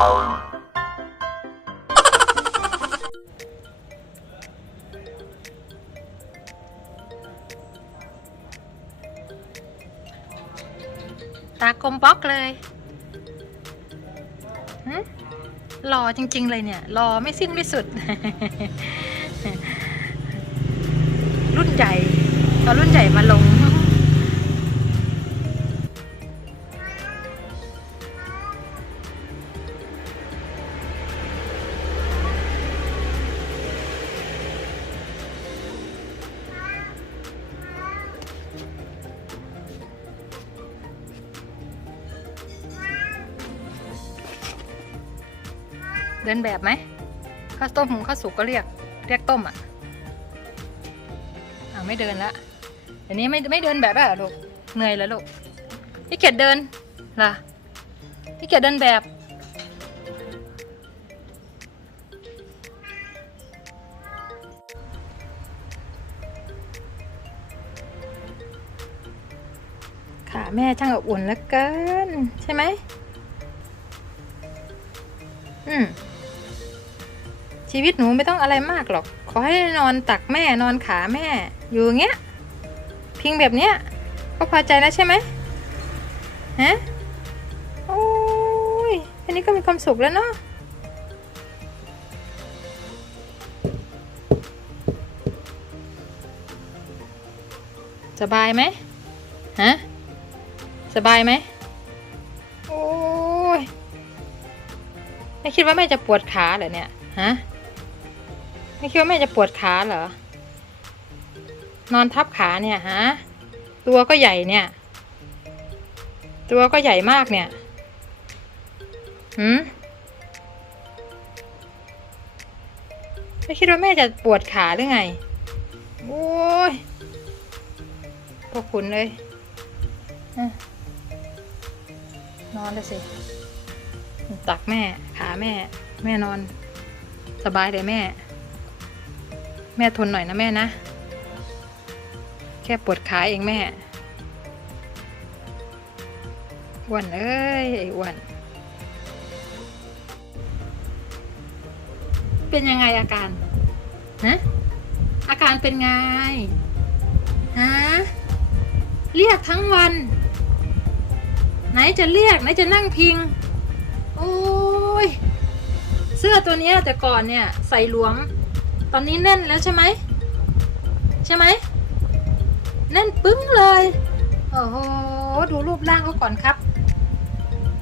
ตากลมบล็อกเลยหึหล่อจริง ๆ เลยเนี่ยหล่อไม่สิ้นไม่สุด รุ่นใหญ่ตอนรุ่นใหญ่มาลง เดินแบบไหมข้าวต้มข้าวสุกก็เรียกเรียกต้มอะอ่าไม่เดินละเดี๋ยวนี้ไม่ไม่เดินแบบแล้วลูกเหนื่อยแล้วลูกพี่เกียจเดินล่ะพี่เกียจเดินแบบขาแม่ช่างอบอุ่นเหลือเกินใช่ไหมอืม ชีวิตหนูไม่ต้องอะไรมากหรอก ขอให้นอนตักแม่นอนขาแม่ อยู่อย่างเงี้ย พิงแบบเนี้ย ก็พอใจแล้วใช่ไหมฮะโอ้ยแค่นี้ก็มีความสุขแล้วเนาะสบายไหมฮะสบายไหมโอ้ยไม่คิดว่าแม่จะปวดขาเหรอเนี่ยฮะ ไม่คิดว่าแม่จะปวดขาเหรอ นอนทับขาเนี่ยฮะ ตัวก็ใหญ่เนี่ย ตัวก็ใหญ่มากเนี่ยหืมไม่คิดว่าแม่จะปวดขาหรือไง โอ้ยพวกคุณเลยอนอนเลยสิ ตักแม่ ขาแม่ แม่นอน สบายเลยแม่ แม่ทนหน่อยนะแม่นะ แค่ปวดขาเองแม่อ้วนเอ้ยไอ้อ้วนเป็นยังไงอาการนะอาการเป็นไงฮะเรียกทั้งวัน ไหนจะเรียกไหนจะนั่งพิง โอ้ย เสื้อตัวนี้แต่ก่อนเนี่ย ใส่หลวม ตอนนี้แน่นแล้วใช่ไหมใช่ไหมแน่นปึ้งเลยโอ้โหดูรูปร่างเขาก่อนครับ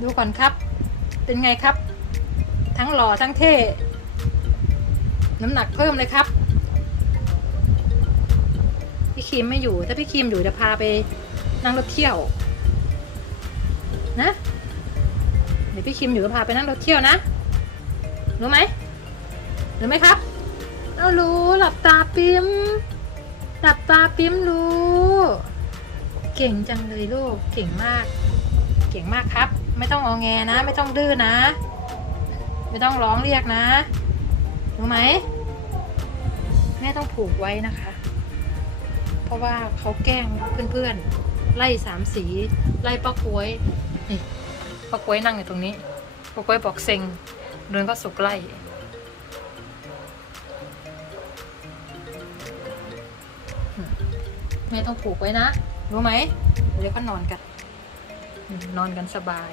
ดูก่อนครับ เป็นไงครับ ทั้งหล่อทั้งเท่น้ำหนักเพิ่มเลยครับ พี่คิมไม่อยู่ ถ้าพี่คิมอยู่จะพาไปนั่งรถเที่ยว นะเดี๋ยวพี่คิมอยู่ก็พาไปนั่งรถเที่ยวนะรู้ไหมรู้ไหมครับ เอารู้หลับตาปิ๊มหลับตาปิ๊มรู้ เก่งจังเลยลูก เก่งมาก เก่งมากครับ ไม่ต้องงอแงนะ ไม่ต้องดื้อนะ ไม่ต้องร้องเรียกนะ รู้ไหม แม่ต้องผูกไว้นะคะ เพราะว่าเขาแกล้งเพื่อนๆ ไล่สามสี ไล่ป้ากล้วยนี่ป้ากล้วยนั่งอยู่ตรงนี้ป้ากล้วยบอกเซ็งเดินก็สุกไล่ แม่ต้องผูกไว้นะ รู้ไหมเดี๋ยวก็นอนกัน นอนกันสบาย